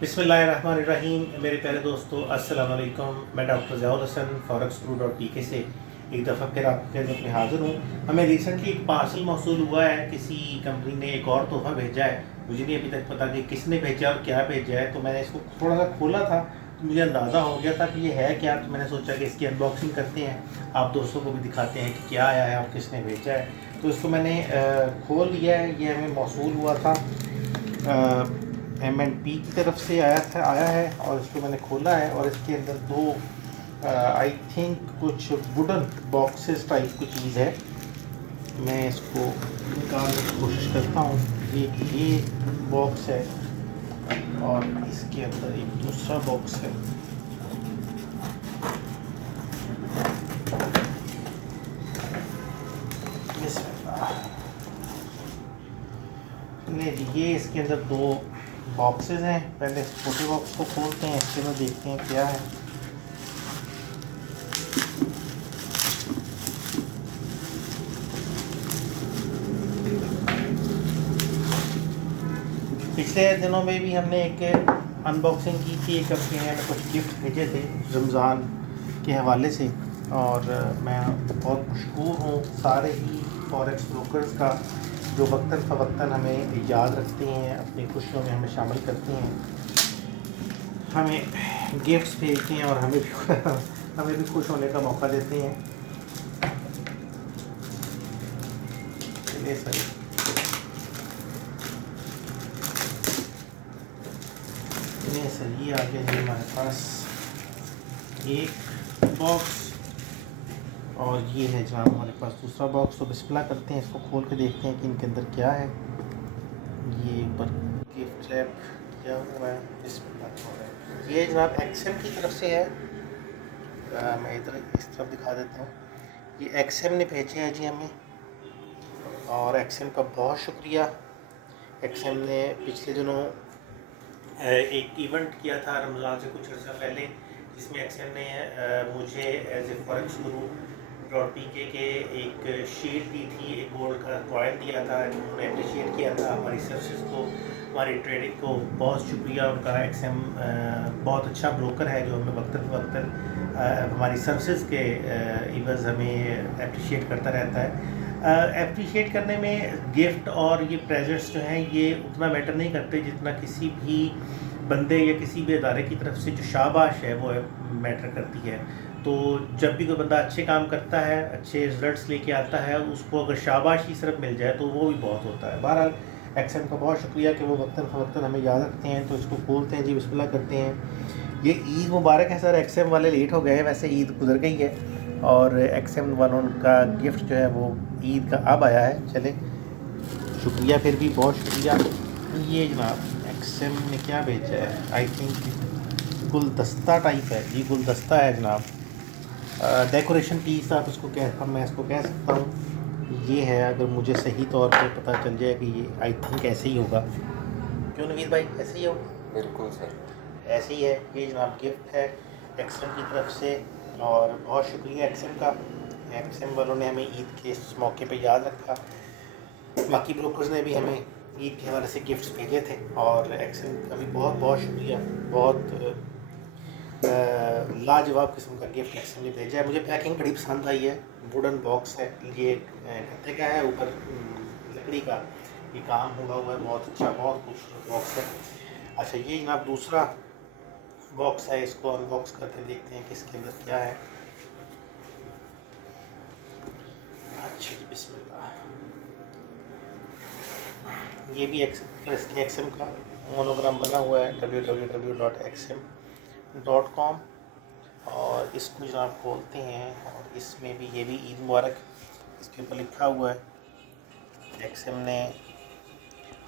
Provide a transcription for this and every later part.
बिस्मिल्लाहिर्रहमानिर्रहीम। मेरे प्यारे दोस्तों, अस्सलाम वालेकुम। मैं डॉक्टर ज़ियाउल हसन forex.pk से एक दफ़ा फिर आपके खिदमत में हाज़िर हूँ। हमें रिसेंटली एक पार्सल मौसूल हुआ है, किसी कंपनी ने एक और तोहफ़ा भेजा है। मुझे नहीं अभी तक पता कि किसने भेजा और क्या भेजा है। तो मैंने इसको थोड़ा सा खोला था तो मुझे अंदाज़ा हो गया था कि ये है क्या। तो मैंने सोचा कि इसकी अनबॉक्सिंग करते हैं, आप दोस्तों को भी दिखाते हैं कि क्या आया है और किसने भेजा है। तो इसको मैंने खोल लिया है। ये हमें मौसूल हुआ था M&P की तरफ से आया है और इसको मैंने खोला है और इसके अंदर दो आई थिंक कुछ वुडन बॉक्सेस टाइप कुछ चीज़ है। मैं इसको निकालने की कोशिश करता हूँ। ये बॉक्स है और इसके अंदर एक दूसरा बॉक्स है। नहीं जी, ये इसके अंदर दो बॉक्सेस हैं। पहले इस छोटे बॉक्स को खोलते हैं, इसके अंदर देखते हैं क्या है। पिछले दिनों में भी हमने एक अनबॉक्सिंग की थी। एक कंपनी ने हमें कुछ गिफ्ट भेजे थे रमज़ान के हवाले से और मैं बहुत मशहूर हूँ सारे ही फॉरेक्स ब्रोकर्स का, जो वक्तन फ़वक्तन हमें याद रखते हैं, अपनी खुशियों में हमें शामिल करते हैं, हमें गिफ्ट्स भेजते हैं और हमें भी हमें भी खुश होने का मौका देते हैं। चलिए सही, ये आ गया जी हमारे पास एक बॉक्स और ये है जनाब हमारे पास दूसरा बॉक्स। तो बिस्मिल्लाह करते हैं, इसको खोल के देखते हैं कि इनके अंदर क्या है। ये ऊपर गिफ्ट रैप किया हुआ है। बिस्मिल्लाह हो रहा है। ये जनाब एक्सएम की तरफ से है। मैं इधर इस तरफ दिखा देता हूँ। ये एक्सएम ने भेजे हैं जी हमें और एक्सएम का बहुत शुक्रिया। एक्सएम ने पिछले दिनों एक इवेंट किया था रमज़ान से कुछ अर्सा पहले, जिसमें एक्सएम ने मुझे as a forex Guru .pk के एक शीट दी थी, एक गोल्ड का कॉइन दिया था। उन्होंने अप्रिशिएट किया था हमारी सर्विसेज को, हमारी ट्रेडिंग को। बहुत शुक्रिया उनका। एक्सएम बहुत अच्छा ब्रोकर है जो हमें वक्तन फ़वक्तन हमारी सर्विसेज के इवज़ हमें अप्रिशिएट करता रहता है। अप्रिशिएट करने में गिफ्ट और ये प्रेजेंट्स जो हैं ये उतना मैटर नहीं करते जितना किसी भी बंदे या किसी भी इदारे की तरफ से जो शाबाश है वो मैटर करती है। तो जब भी कोई बंदा अच्छे काम करता है, अच्छे रिजल्ट्स लेके आता है, उसको अगर शाबाशी सिर्फ मिल जाए तो वो भी बहुत होता है। बहरहाल एक्सएम का बहुत शुक्रिया कि वो वक्तन फ़वक्तन हमें याद रखते हैं। तो इसको खोलते हैं जी, बिस्मिल्लाह करते हैं। ये ईद मुबारक है सर। एक्सएम वाले लेट हो गए हैं, वैसे ईद गुजर गई है और एक्सएम वालों का गिफ्ट जो है वो ईद का अब आया है। चले शुक्रिया, फिर भी बहुत शुक्रिया। ये जनाब एक्सएम ने क्या भेजा है, आई थिंक गुलदस्ता टाइप है जी, गुलदस्ता है जनाब। डेकोरेशन पीस आप इसको मैं इसको कह सकता हूँ। ये है, अगर मुझे सही तौर पे पता चल जाए कि ये आई थिंक ऐसे ही होगा। क्यों नवीद भाई, ऐसे ही होगा? बिल्कुल सही। ऐसे ही है। ये जनाब गिफ्ट है एक्सएम की तरफ से और बहुत शुक्रिया एक्सएम का। एक्सएम वालों ने हमें ईद के इस मौके पे याद रखा। बाकी ब्रोकर्स ने भी हमें ईद के हवाले से गिफ्ट्स भेजे थे और एक्सएम का भी बहुत बहुत शुक्रिया। बहुत लाजवाब किस्म का गिफ्ट एक्सएम ने भेजा है। मुझे पैकिंग बड़ी पसंद आई है। वुडन बॉक्स है ये, गत्ते का है, ऊपर लकड़ी का ये काम हुआ है। बहुत अच्छा, बहुत खूबसूरत बॉक्स है। अच्छा, ये जनाब दूसरा बॉक्स है, इसको अनबॉक्स करके देखते हैं कि इसके अंदर क्या है। अच्छा जी, बिस्मिल्लाह। ये भी एक्सएम का मोनोग्राम बना हुआ है www.xm.com और इसको जनाब खोलते हैं और इसमें भी ये भी ईद मुबारक इसके ऊपर लिखा हुआ है। एक्सएम ने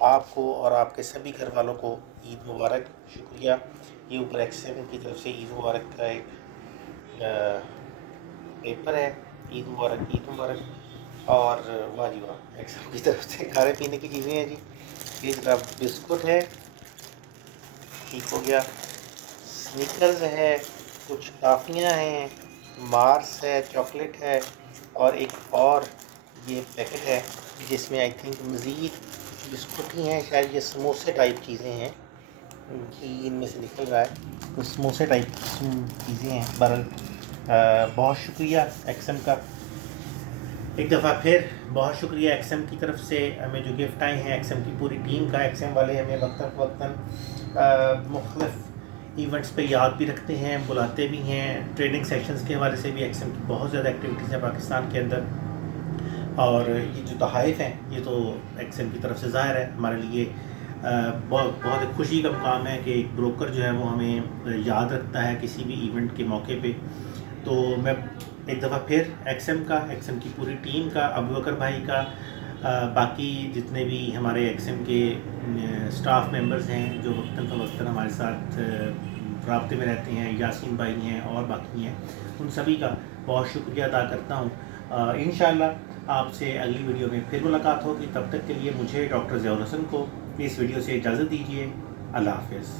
आपको और आपके सभी घर वालों को ईद मुबारक, शुक्रिया। ये ऊपर एक्सएम की तरफ से ईद मुबारक का एक पेपर है। ईद मुबारक, ईद मुबारक। और वाह जी वाह, एक्सएम की तरफ से खाने पीने की चीज़ें हैं जी। ये जनाब बिस्कुट है, ठीक हो गया। स्निकर्स है, कुछ टॉफ़ियाँ हैं, मार्स है, चॉकलेट है और एक और ये पैकेट है जिसमें आई थिंक मज़ीद बिस्कुट ही हैं, शायद ये समोसे टाइप चीज़ें हैं। घी इनमें से निकल रहा है, तो समोसे टाइप चीज़ें हैं। बहरहाल बहुत शुक्रिया एक्सएम का, एक दफ़ा फिर बहुत शुक्रिया एक्सएम की तरफ से हमें जो गिफ्ट आए हैं, एक्सएम की पूरी टीम का। एक्सएम वाले हमें वक्तन मुख्तलिफ इवेंट्स पे याद भी रखते हैं, बुलाते भी हैं। ट्रेनिंग सेशंस के हवाले से भी एक्सएम की बहुत ज़्यादा एक्टिविटीज़ हैं पाकिस्तान के अंदर। और ये जो तोहफ़े हैं ये तो एक्सएम की तरफ से ज़ाहिर है हमारे लिए बहुत बहुत एक खुशी का मुकाम है कि एक ब्रोकर जो है वो हमें याद रखता है किसी भी इवेंट के मौके पे। तो मैं एक दफ़ा फिर एक्सएम की पूरी टीम का, अबू बकर भाई का, बाकी जितने भी हमारे एक्सएम के स्टाफ मेंबर्स हैं जो वक्तन फ़वक्तन हमारे साथ राब्ते में रहते हैं, यासीन भाई हैं और बाकी हैं, उन सभी का बहुत शुक्रिया अदा करता हूँ। इंशाअल्लाह आपसे अगली वीडियो में फिर मुलाकात होगी। तब तक के लिए मुझे डॉक्टर ज़ियाउल हसन को इस वीडियो से इजाज़त दीजिए। अल्लाह हाफ़िज़।